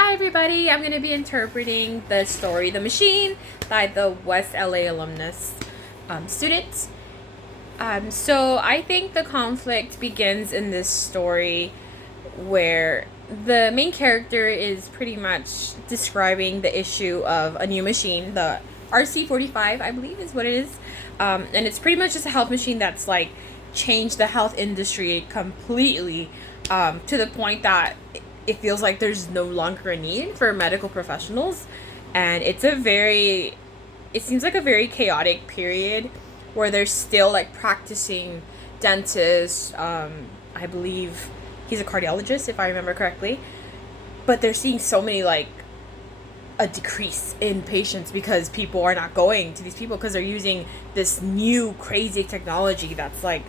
Hi everybody, I'm going to be interpreting the story The Machine by the West LA alumnus student. So I think the conflict begins in this story where the main character is pretty much describing the issue of a new machine, the RC45, I believe is what it is. And it's pretty much just a health machine that's like changed the health industry completely, to the point that it feels like there's no longer a need for medical professionals. And it seems like a very chaotic period where they're still like practicing dentists. I believe he's a cardiologist, if I remember correctly. But they're seeing so many like a decrease in patients because people are not going to these people because they're using this new crazy technology that's like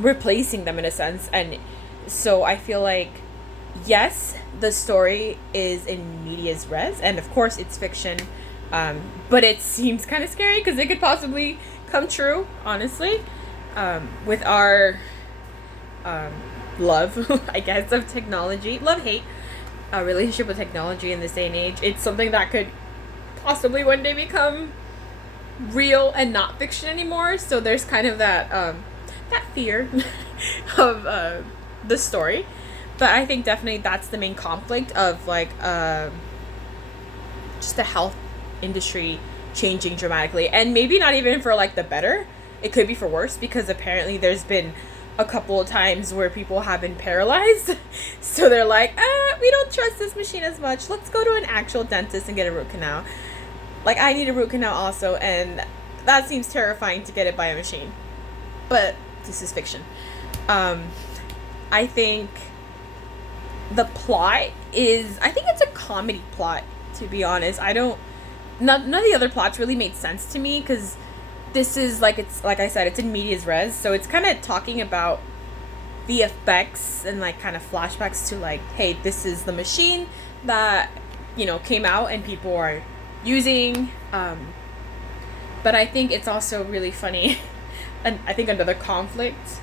replacing them in a sense. And so I feel like, yes, the story is in medias res, and of course it's fiction, but it seems kind of scary because it could possibly come true, honestly, with our love, I guess, of technology. Love-hate relationship with technology in this day and age. It's something that could possibly one day become real and not fiction anymore. So there's kind of that fear of the story. But I think definitely that's the main conflict of like just the health industry changing dramatically, and maybe not even for like the better. It could be for worse because apparently there's been a couple of times where people have been paralyzed. So they're like, we don't trust this machine as much. Let's go to an actual dentist and get a root canal. Like, I need a root canal also, and that seems terrifying to get it by a machine. But this is fiction. I think the plot is, I think it's a comedy plot, to be honest. None of the other plots really made sense to me because this is like, it's like I said, it's in medias res, so it's kind of talking about the effects and like kind of flashbacks to like, hey, this is the machine that, you know, came out and people are using. But I think it's also really funny. And I think another conflict,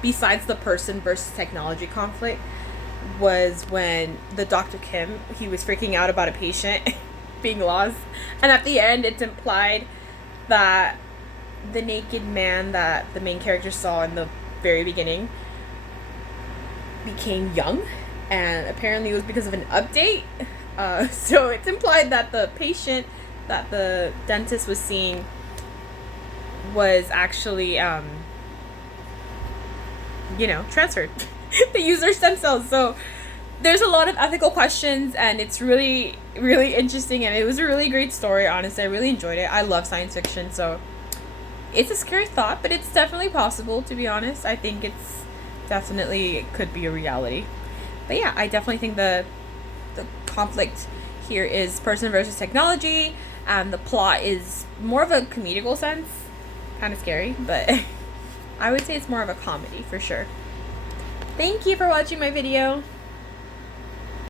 besides the person versus technology conflict, was when the Dr. Kim, he was freaking out about a patient being lost. And at the end, it's implied that the naked man that the main character saw in the very beginning became young. And apparently it was because of an update. So it's implied that the patient that the dentist was seeing was actually, transferred. They use their stem cells. So there's a lot of ethical questions, and it's really, really interesting, and it was a really great story, honestly. I really enjoyed it. I love science fiction, so it's a scary thought, but it's definitely possible, to be honest. I think it could be a reality. But yeah, I definitely think the conflict here is person versus technology, and the plot is more of a comedical sense. Kind of scary, but I would say it's more of a comedy for sure. Thank you for watching my video.